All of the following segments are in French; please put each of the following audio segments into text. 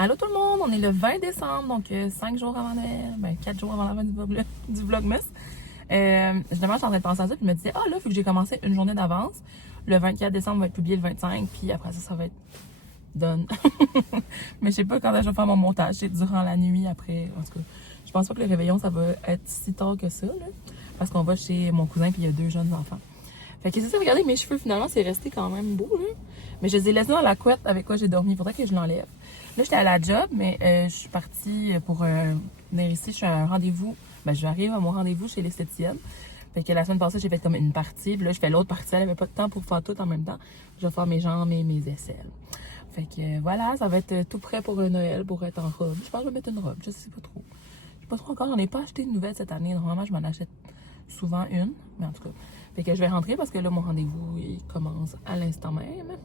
Allô tout le monde, on est le 20 décembre, donc 5 jours avant Noël, 4 jours avant la fin du Vlogmas. Justement, je suis en train de penser à ça, puis je me disais, là, vu que j'ai commencé une journée d'avance, le 24 décembre va être publié le 25, puis après ça va être done. Mais je sais pas quand je vais faire mon montage, c'est durant la nuit après, en tout cas. Je pense pas que le réveillon, ça va être si tard que ça, là, parce qu'on va chez mon cousin, puis il y a 2 jeunes enfants. Fait que c'est ça, regardez, mes cheveux, finalement, c'est resté quand même beau, là. Mais je les ai laissés dans la couette avec quoi j'ai dormi. Il faudrait que je l'enlève. Là, j'étais à la job, mais je suis partie pour venir ici. Je suis à un rendez-vous. J'arrive à mon rendez-vous chez l'esthéticienne. Fait que la semaine passée, j'ai fait comme une partie. Puis là, je fais l'autre partie. Elle avait pas de temps pour faire tout en même temps. Je vais faire mes jambes et mes aisselles. Fait que voilà, ça va être tout prêt pour Noël, pour être en robe. Je pense que je vais mettre une robe. Je sais pas trop. Je sais pas trop encore. J'en ai pas acheté une nouvelle cette année. Normalement, je m'en achète souvent une. Mais en tout cas. Fait que je vais rentrer parce que là, mon rendez-vous, il commence à l'instant même.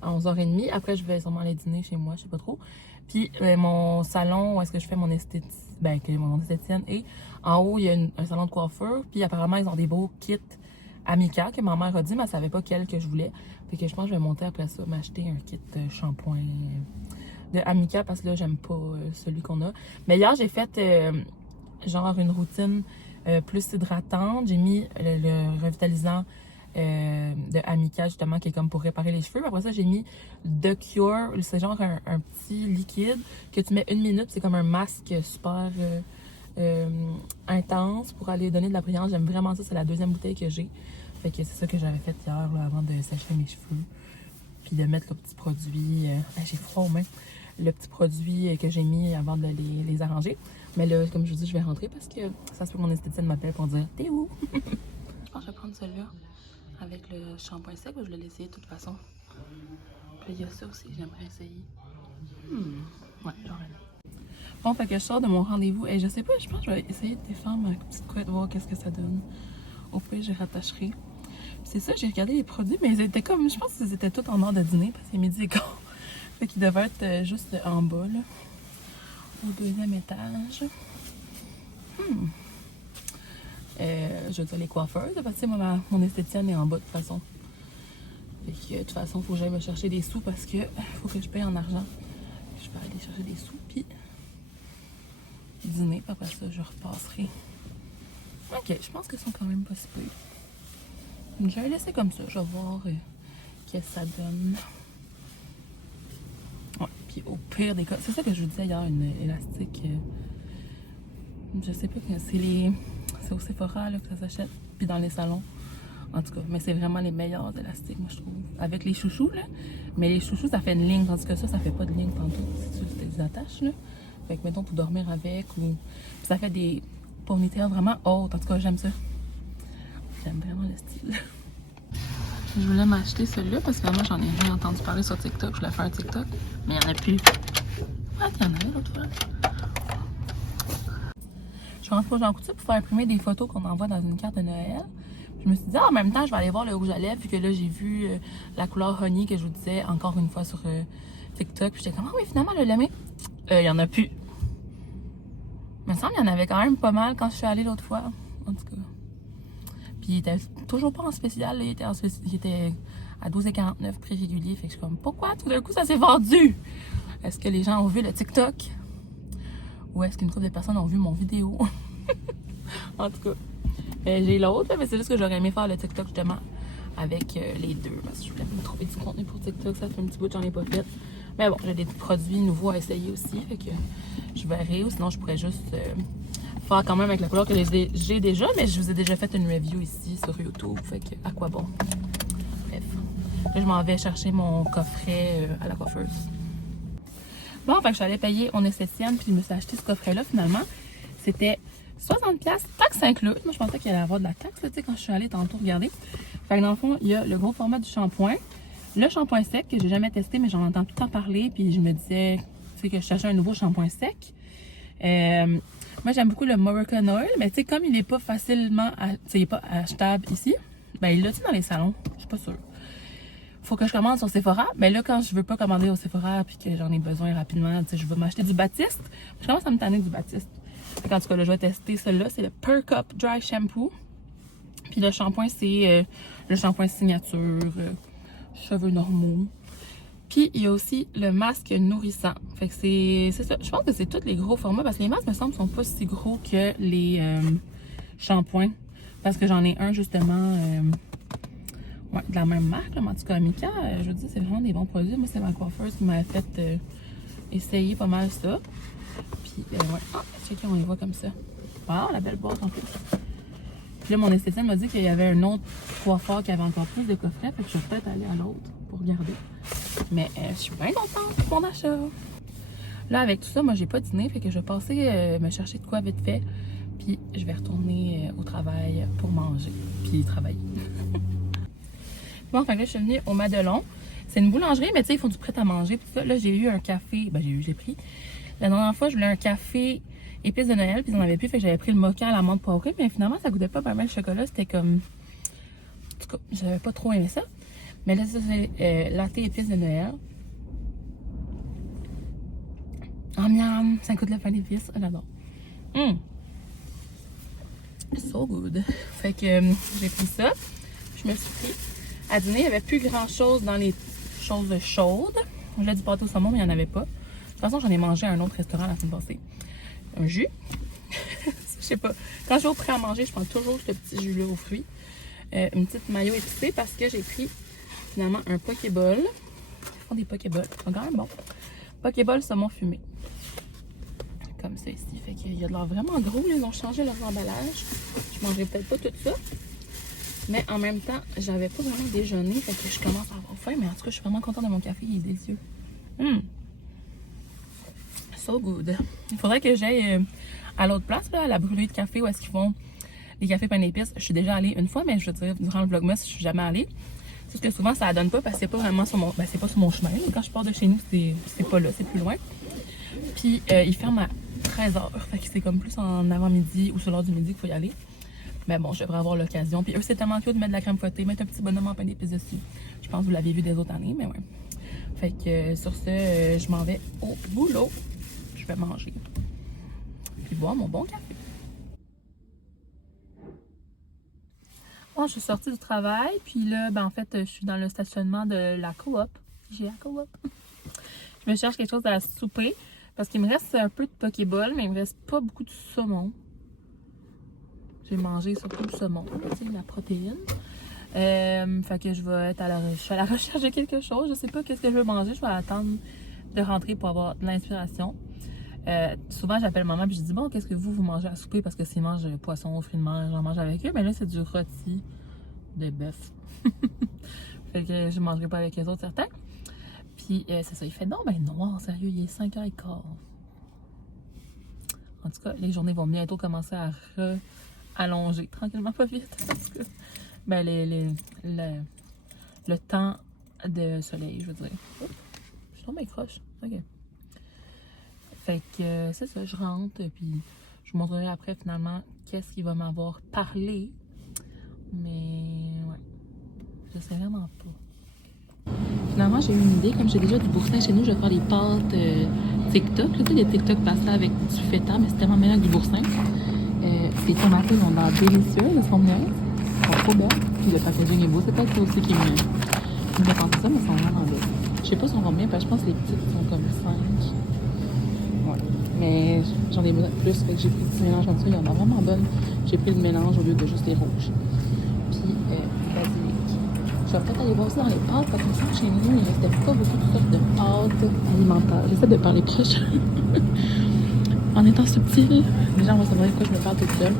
À 11h30. Après, je vais sûrement aller dîner chez moi, je sais pas trop. Puis, mon salon où est-ce que je fais mon esthéticienne, que mon esthéticienne est, en haut, il y a un salon de coiffure. Puis, apparemment, ils ont des beaux kits Amica que ma mère a dit, mais elle savait pas quel que je voulais. Fait que je pense que je vais monter après ça, m'acheter un kit shampoing de Amica parce que là, j'aime pas celui qu'on a. Mais hier, j'ai fait genre une routine plus hydratante. J'ai mis le revitalisant de Amica justement qui est comme pour réparer les cheveux. Après ça, j'ai mis The Cure. C'est genre un petit liquide que tu mets 1 minute. C'est comme un masque super intense pour aller donner de la brillance. J'aime vraiment ça. C'est la 2e bouteille que j'ai. Fait que c'est ça que j'avais fait hier là, avant de sécher mes cheveux. Puis de mettre le petit produit. J'ai froid aux mains. Le petit produit que j'ai mis avant de les arranger. Mais là, comme je vous dis, je vais rentrer parce que ça se peut que mon esthéticienne m'appelle pour dire t'es où? Je pense que je vais prendre celui-là avec le shampoing sec. Je vais l'essayer de toute façon. Puis il y a ça aussi que j'aimerais essayer. Ouais, genre. Bon, fait que je sors de mon rendez-vous et je sais pas, je pense que je vais essayer de défaire ma petite couette, voir qu'est-ce que ça donne. Au pire, je rattacherai. C'est ça, j'ai regardé les produits, mais ils étaient comme, je pense qu'ils étaient tous en heure de dîner parce que c'est midi et quart. Fait qu'ils devaient être juste en bas, là. Au 2e étage. Je veux dire les coiffeurs, parce que mon esthéticienne est en bas de toute façon. Fait que de toute façon, il faut que j'aille me chercher des sous parce que faut que je paye en argent. Je vais aller chercher des sous, puis dîner, puis après ça, je repasserai. Ok, je pense que sont quand même pas si peu. Je vais laisser comme ça, je vais voir qu'est-ce que ça donne. Ouais, puis au pire des cas, c'est ça que je vous disais hier, une élastique. Je sais pas, c'est au Sephora là, que ça s'achète, puis dans les salons. En tout cas, mais c'est vraiment les meilleurs élastiques, moi je trouve. Avec les chouchous, là. Mais les chouchous, ça fait une ligne, tandis que ça fait pas de ligne tantôt. Si tu les attaches, là. Fait que, mettons, pour dormir avec ou. Puis ça fait des ponytails vraiment hautes. En tout cas, j'aime ça. J'aime vraiment le style. Je voulais m'acheter celui-là parce que moi, j'en ai rien entendu parler sur TikTok. Je voulais faire un TikTok, mais il n'y en a plus. Ah, il y en avait l'autre fois. Je rentre pas Jean Coutu pour faire imprimer des photos qu'on envoie dans une carte de Noël. Je me suis dit, en même temps, je vais aller voir le rouge à lèvres, vu que là, j'ai vu la couleur honey que je vous disais encore une fois sur TikTok. Puis j'étais comme, ah oui, finalement, le lamé, il y en a plus. Il me semble qu'il y en avait quand même pas mal quand je suis allée l'autre fois, en tout cas. Puis il était toujours pas en spécial, là, il était à 12,49 prix régulier. Fait que je suis comme, pourquoi tout d'un coup ça s'est vendu? Est-ce que les gens ont vu le TikTok? Ou est-ce qu'une couple de personnes ont vu mon vidéo? En tout cas. J'ai l'autre, mais c'est juste que j'aurais aimé faire le TikTok justement avec les deux. Parce que je voulais me trouver du contenu pour TikTok. Ça fait un petit bout que j'en ai pas fait. Mais bon, j'ai des produits nouveaux à essayer aussi. Fait que je verrai. Ou sinon, je pourrais juste faire quand même avec la couleur que j'ai déjà. Mais je vous ai déjà fait une review ici sur YouTube. Fait que à quoi bon? Bref. Là, je m'en vais chercher mon coffret à la coiffeuse. Bon, fait que je suis allée payer mon esthéticienne. Puis je me suis acheté ce coffret-là finalement. C'était 60$, taxe incluse. Moi, je pensais qu'il allait y avoir de la taxe, là, tu sais, quand je suis allée tantôt regarder. Fait que dans le fond, il y a le gros format du shampoing. Le shampoing sec, que j'ai jamais testé, mais j'en entends tout le temps parler. Puis je me disais, tu sais, que je cherchais un nouveau shampoing sec. Moi, j'aime beaucoup le Moroccan Oil, mais tu sais, comme il n'est pas facilement, tu sais, il n'est pas achetable ici, ben il l'a-tu dans les salons? Je suis pas sûre. Faut que je commande sur Sephora. Mais là, quand je veux pas commander au Sephora puis que j'en ai besoin rapidement, tu sais, je veux m'acheter du Baptiste. Je commence à me tanner du Baptiste. En tout cas, là, je vais tester celui-là. C'est le Perk Up Dry Shampoo. Puis le shampoing, c'est le shampoing signature, cheveux normaux. Puis il y a aussi le masque nourrissant. Fait que c'est ça. Je pense que c'est tous les gros formats parce que les masques, me semble, sont pas si gros que les shampoings. Parce que j'en ai un justement ouais, de la même marque, là, mais en tout cas, Mika, je veux dire, c'est vraiment des bons produits. Moi, c'est ma coiffeuse qui m'a fait essayer pas mal ça. Puis, ouais. Ah, checker, on les voit comme ça. Wow, la belle boîte en plus. Puis là, mon esthéticienne m'a dit qu'il y avait un autre coiffeur qui avait encore plus de coffrets. Fait que je vais peut-être aller à l'autre pour regarder. Mais je suis bien contente de mon achat. Là, avec tout ça, moi, j'ai pas dîné. Fait que je vais passer me chercher de quoi vite fait. Puis, je vais retourner au travail pour manger. Puis, travailler. Bon, fait que là, je suis venue au Madelon. C'est une boulangerie, mais tu sais, ils font du prêt-à-manger. Tout ça. Là, j'ai eu un café. Ben, j'ai pris. La dernière fois, je voulais un café épices de Noël, puis ils en avaient plus. Fait que j'avais pris le mocha à l'amande poivrée. Mais finalement, ça goûtait pas mal le chocolat. C'était comme. En tout cas, j'avais pas trop aimé ça. Mais là, ça, c'est latte épices de Noël. Oh, miam! Ça coûte la fin d'épices. Oh, j'adore. So good. Fait que j'ai pris ça. Je me suis pris. À dîner, il n'y avait plus grand chose dans les choses chaudes. Je voulais du pâté au saumon, mais il n'y en avait pas. De toute façon, j'en ai mangé à un autre restaurant la semaine passée. Un jus. Je sais pas. Quand je vais au prêt à manger, je prends toujours ce petit jus-là aux fruits. Une petite mayo épicée parce que j'ai pris finalement un Pokéball. Ils font des Pokéballs. Ils sont quand même bons. Pokéball saumon fumé. Comme ça ici. Fait qu'il y a de l'air vraiment gros. Là. Ils ont changé leur emballage. Je mangerai peut-être pas tout ça. Mais en même temps, j'avais pas vraiment déjeuné. Fait que je commence à avoir faim. Mais en tout cas, je suis vraiment contente de mon café. Il est délicieux. So good. Il faudrait que j'aille à l'autre place, là, à la brûlée de café, où est-ce qu'ils font les cafés pain d'épices. Je suis déjà allée une fois, mais je veux dire, durant le vlogmas, je suis jamais allée. Sauf que souvent, ça ne donne pas parce que c'est pas vraiment sur mon... Ben, c'est pas sur mon chemin. Là. Quand je pars de chez nous, c'est pas là, c'est plus loin. Puis, ils ferment à 13h. Fait que c'est comme plus en avant-midi ou sur l'heure du midi qu'il faut y aller. Mais bon, je devrais avoir l'occasion. Puis eux, c'est tellement cute de mettre de la crème fouettée, mettre un petit bonhomme en pain d'épices dessus. Je pense que vous l'aviez vu des autres années, mais ouais. Fait que sur ce, je m'en vais au boulot. Je vais manger. Puis boire mon bon café. Bon, je suis sortie du travail. Puis là, ben en fait, je suis dans le stationnement de la coop. J'ai la coop. Je me cherche quelque chose à souper. Parce qu'il me reste un peu de Pokéball, mais il me reste pas beaucoup de saumon. J'ai mangé surtout le saumon, tu sais, la protéine. Fait que je vais être à la recherche de quelque chose. Je sais pas qu'est-ce que je veux manger. Je vais attendre de rentrer pour avoir de l'inspiration. Souvent, j'appelle maman et je dis bon, qu'est-ce que vous mangez à souper? Parce que s'ils mangent poisson, fruits de mer, j'en mange avec eux. Mais là, c'est du rôti de bœuf. Fait que je mangerai pas avec les autres, certains. Puis, c'est ça. Il fait non, ben noir, sérieux, il est 5h15. En tout cas, les journées vont bientôt commencer à allonger tranquillement, pas vite. Parce que, ben, le temps de soleil, je veux dire. Oh, je suis tombée croche. OK. Fait que c'est ça, je rentre, puis je vous montrerai après finalement qu'est-ce qui va m'avoir parlé. Mais ouais, je sais vraiment pas. Finalement, j'ai eu une idée. Comme j'ai déjà du boursin chez nous, je vais faire des pâtes TikTok. Tu sais, des TikTok pasta avec du feta, mais c'est tellement meilleur que du boursin. Les tomates ont l'air délicieuses, elles sont bien. Elles sont trop belles. Puis le packaging est beau. C'est peut-être ça aussi qui me fait penser ça, mais elles sont vraiment belles. Je sais pas si on va bien, parce que je pense que les petites sont comme 5. Ouais. Mais j'en ai besoin de plus, fait que j'ai pris le petit mélange comme ça. Il y en a vraiment bonnes. J'ai pris le mélange au lieu de juste les rouges. Puis, basilic. Je vais peut-être aller voir ça dans les pâtes, parce que ça, chez nous, il ne restait pas beaucoup de sortes de pâtes alimentaires. J'essaie de parler proche. En étant subtil, les gens vont se demander pourquoi je me parle toute seule.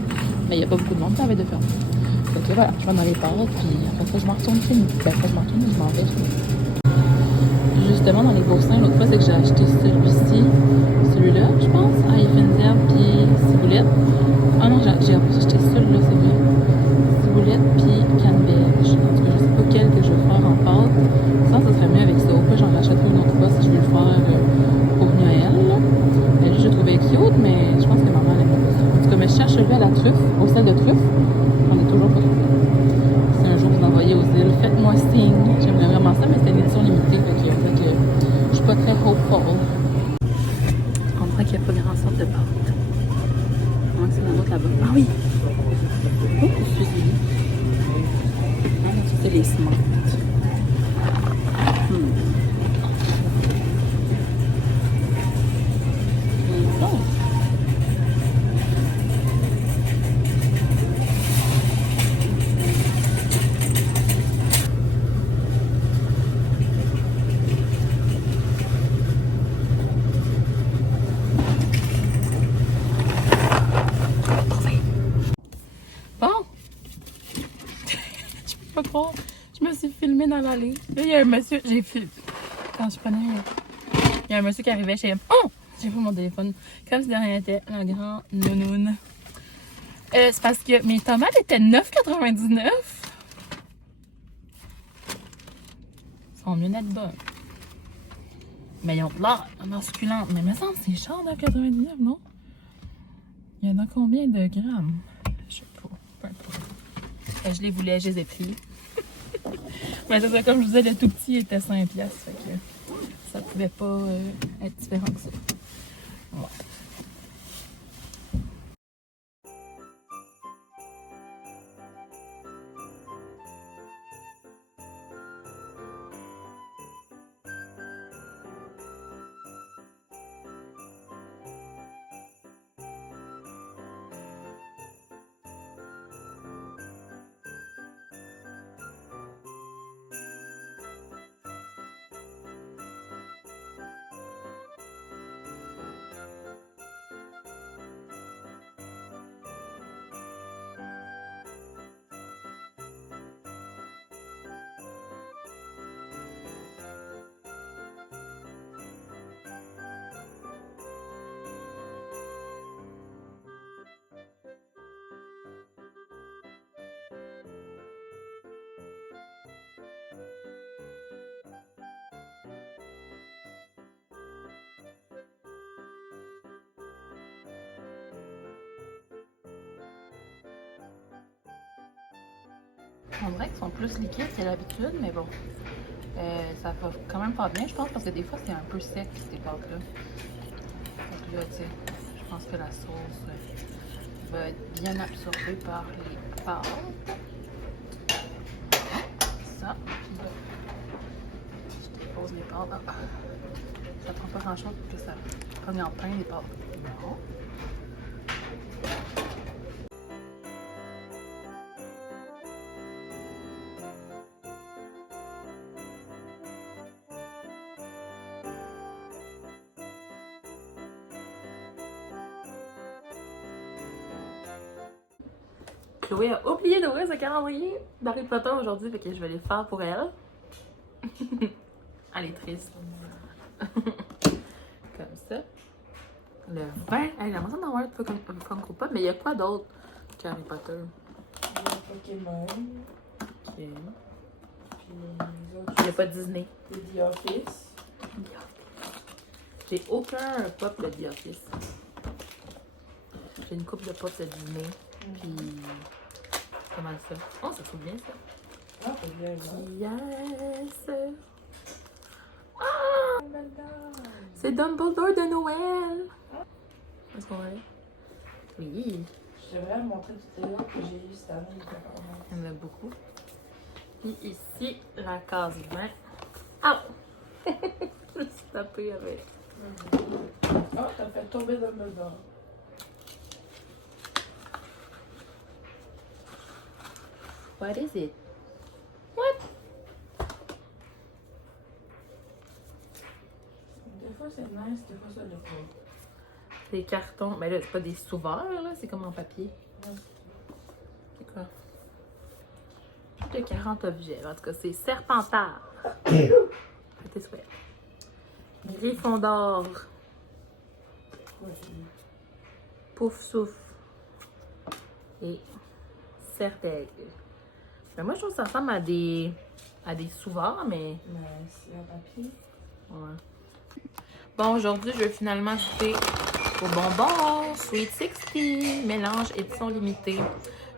Mais il n'y a pas beaucoup de monde qui avait de faire. Donc voilà, je vais dans les pâtes, puis après ça, je m'en retourne chez nous. Ben, après, je m'en retourne, je m'en vais chez nous. Justement, dans les boursins, l'autre fois, c'est que j'ai acheté celui-ci, celui-là, je pense. Ah, il fait une herbe, puis ciboulette. Ah non, j'ai acheté celui-là, c'est vrai. Ciboulette, puis canneberge. En tout cas, je sais pas quel que je vais faire en pâte. Ça serait mieux avec ça. Au pire, j'en rachèterai une autre fois si je veux le faire pour Noël. Lui, je le trouvais cute, mais je pense que maman l'aime pas ça. En tout cas, mais je cherche celui à la truffe, au sel de truffe. On est toujours pas trouvé. Si un jour vous envoyez aux îles, faites-moi signe. J'aimerais vraiment ça, mais c'est une édition limitée. Fait que je suis pas très hopeful. On dirait qu'il n'y a pas grand sorte de pâte. Comment c'est dans l'autre là-bas? Ah oui! Oh, excusez-moi. Ah, c'est les Smart. pas croire. Je me suis filmée dans l'allée. Là, il y a un monsieur. J'ai filmé. Quand je prenais. Il y a un monsieur qui arrivait chez. Oh! J'ai pris mon téléphone. Comme si de rien n'était. Le grand nounoun. C'est parce que mes tomates étaient 9,99. Elles sont mieux d'être bonnes. Mais ils ont de l'air succulentes. Mais il me semble que c'est cher 9,99, non? Il y en a combien de grammes? Je sais pas. Peu importe. Je les voulais, je les ai pris. Mais c'est ça, comme je vous disais, le tout petit était 5$. Fait que ça pouvait pas être différent que ça. Ouais. On dirait qu'ils sont plus liquides que l'habitude, mais bon. Ça va quand même pas bien, je pense, parce que des fois, c'est un peu sec, ces pâtes-là. Donc là, tu sais, je pense que la sauce va être bien absorbée par les pâtes. Ça, puis là, je dépose les pâtes. Ah, ça prend pas grand-chose pour que ça pogne en pain, les pâtes. Non. Chloé a oublié d'ouvrir ce calendrier d'Harry Potter aujourd'hui, fait que je vais les faire pour elle. Elle est triste. Comme ça. Le 20. Hey, j'ai l'impression d'avoir un Funko Pop, mais il y a quoi d'autre qu'Harry Potter? Il y a Pokémon. Ok. Puis les autres. Il n'y a pas Disney. C'est The Office. J'ai aucun pop de The Office. J'ai une coupe de pop de Disney. Puis. Comment ça? Oh, ça fout bien ça. Ah, c'est bien, là. Yes! Ah! C'est Dumbledore de Noël! Est-ce qu'on va aller? Oui! Je devrais vous montrer toutes les autres que j'ai eues cette année. Il y en a beaucoup. Puis ici, la case 20. Ah! Je me suis tapée avec. Oh, t'as fait tomber Dumbledore. What is it? What? Des fois c'est nice, des fois ça l'est pas. Des cartons. Mais là, c'est pas des sauveurs, là. C'est comme en papier. C'est quoi? Plus de 40 objets. En tout cas, c'est Serpentard. Tes souhaits. Gryffondor. Ouais, Pouf souffle. Et Certaigle. Mais moi, je trouve que ça ressemble à des sauveurs, mais. mais c'est en papier. Ouais. Bon, aujourd'hui, je vais finalement goûter au bonbon Sweet 60, mélange édition limitée.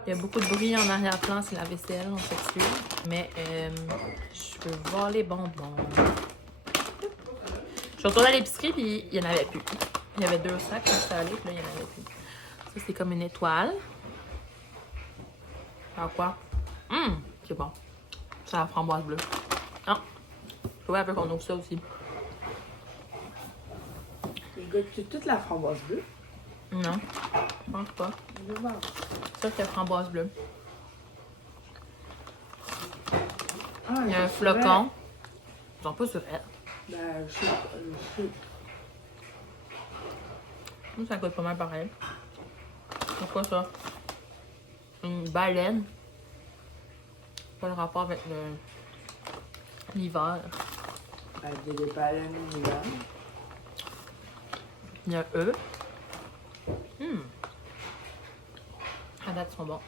Il y a beaucoup de bruit en arrière-plan, c'est la vaisselle, on s'excuse. Mais je veux voir les bonbons. Je suis retournée à l'épicerie, puis il n'y en avait plus. Il y avait 2 sacs quand j'étais allée, puis là, il n'y en avait plus. Ça, c'est comme une étoile. Alors quoi? C'est bon. C'est la framboise bleue. Ah! Je vois un peu qu'on ouvre ça aussi. Je goûte toute la framboise bleue. Non, je pense pas. Je vais voir. Ça, c'est la framboise bleue. Ah, Il y a un flocon. Ils sont pas sur elle. Ben, je sais. Ça goûte pas mal pareil. C'est quoi ça? Une baleine. pas le rapport avec l'hiver. Avec des baleines l'hiver. Il y a eux. À date, ils sont bons.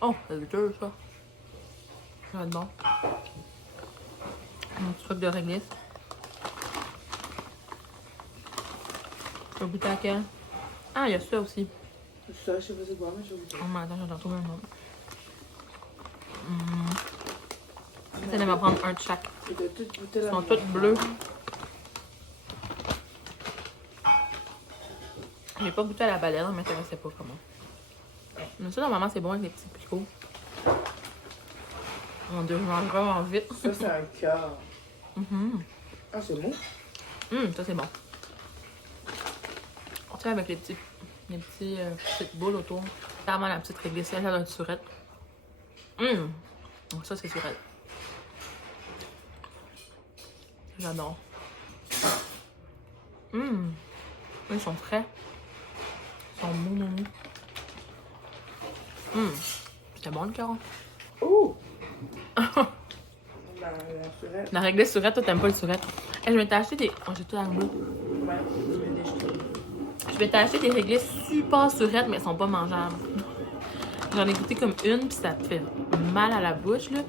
Oh, c'est dur ça. Ça va être bon. Mon petit truc de réglisse. Je vais goûter à quel? Ah, il y a ça aussi. Ça, je sais pas c'est quoi, mais je vais goûter. Oh, mais attends, je vais en trouver un autre. J'essaie de m'en prendre un de chaque. Et de toutes goûter Ils la sont même. toutes bleues. J'ai pas goûté à la baleine, mais ça m'intéressait pas comment. Mais ça, normalement, c'est bon avec les petits picots. Mon Dieu, je mange vraiment vite. Ça, c'est un cœur. Ah, c'est bon? Ça, c'est bon. Tu sais, avec les petites boules autour. Clairement, la petite réglisse, elle a une surette. Donc ça, c'est surette. J'adore. Ils sont frais. Ils sont mous. C'était bon le cœur. Oh! La surette. La réglisse surette, toi, t'aimes pas le surette. Et je vais t'acheter des. Oh, j'ai tout à bleu. Ouais, je vais déjeter. Je vais t'acheter des réglisses super surettes, mais elles sont pas mangeables. J'en ai goûté comme une, puis ça te fait mal à la bouche, là.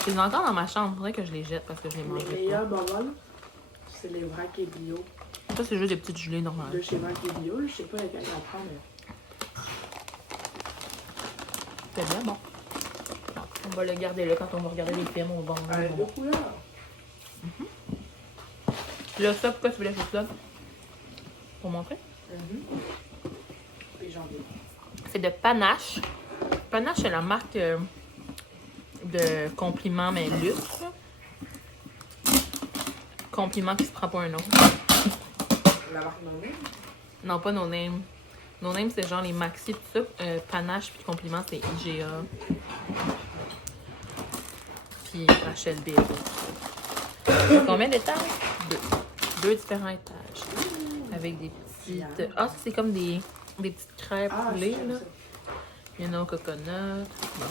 Je les ai encore dans ma chambre. Faudrait que je les jette parce que je les Les mangerai meilleurs bonbons, c'est les vracs et bio. pas. Ça, c'est juste des petites gelées De normales. chez Vrac et bio, je sais pas lesquels j'en prends, mais. C'est bien bon. On va le garder là quand on va regarder les films. On va en Avec deux couleurs. Là, ça, pourquoi tu voulais faire ça? Pour montrer? Puis j'en ai. C'est de Panache. Panache, c'est la marque de compliments, mais luxe. Compliment qui se prend pas un autre. La marque No Name? Non, pas No Name. No Name, c'est genre les maxi, tout ça. Panache puis compliments, c'est IGA. Puis Rachel Bill. Combien d'étages? Deux différents étages. Avec des petites. Ah, ça, c'est comme des petites crêpes roulées, là. Il y en a au coconut. Bon.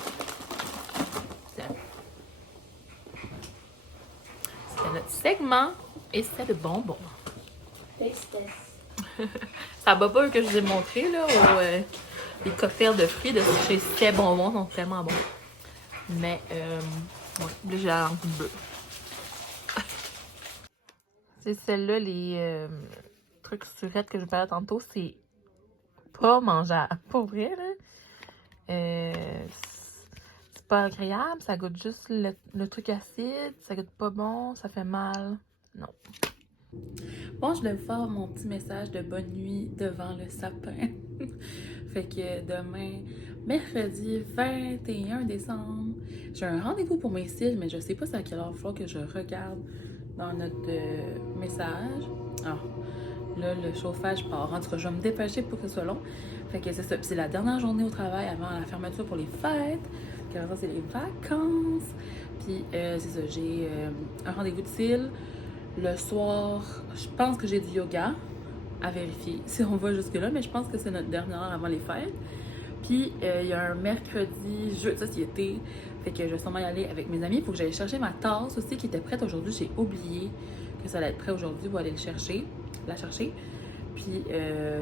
C'était notre segment et c'était de bonbons. Ça va pas que je vous ai montré, là, les cocktails de fruits de chez C'était Bonbons sont tellement bons. Mais, ouais, là, j'ai la langue bleue. C'est celle-là, les trucs surettes que je vous parlais tantôt, c'est pas mangeable. Pour vrai, là. C'est pas agréable, ça goûte juste le truc acide, ça goûte pas bon, ça fait mal. Non. Bon, je voulais vous faire mon petit message de bonne nuit devant le sapin. Fait que demain, mercredi 21 décembre, j'ai un rendez-vous pour mes cils, mais je sais pas c'est à quelle heure il faut que je regarde dans notre message. Ah, là, le chauffage part. En tout cas, je vais me dépêcher pour que ce soit long. Fait que c'est ça. Puis c'est la dernière journée au travail avant la fermeture pour les fêtes. Puis après ça, c'est les vacances. Puis c'est ça, j'ai un rendez-vous de cils. Le soir, je pense que j'ai du yoga à vérifier si on va jusque-là, mais je pense que c'est notre dernière heure avant les fêtes. Puis il y a un mercredi, jeudi, ça c'est été. Fait que je vais sûrement y aller avec mes amis. Il faut que j'aille chercher ma tasse aussi qui était prête aujourd'hui. J'ai oublié que ça allait être prêt aujourd'hui pour aller la chercher. Puis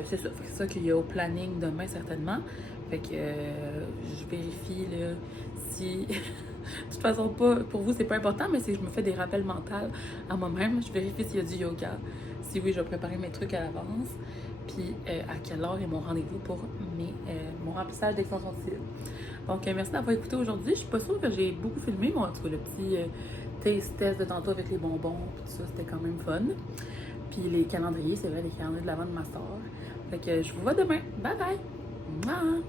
c'est ça. C'est ça qu'il y a au planning demain certainement. Fait que je vérifie là, si. De toute façon, pas, pour vous, c'est pas important, mais si je me fais des rappels mentaux à moi-même, je vérifie s'il y a du yoga. Si oui, je vais préparer mes trucs à l'avance. Puis à quelle heure est mon rendez-vous pour mon remplissage d'extension de cils. Donc, merci d'avoir écouté aujourd'hui. Je suis pas sûre que j'ai beaucoup filmé, mais en tout cas, le petit taste test de tantôt avec les bonbons, tout ça, c'était quand même fun. Puis les calendriers, c'est vrai, les calendriers de l'avant de ma soeur. Fait que je vous vois demain. Bye bye! Mouah!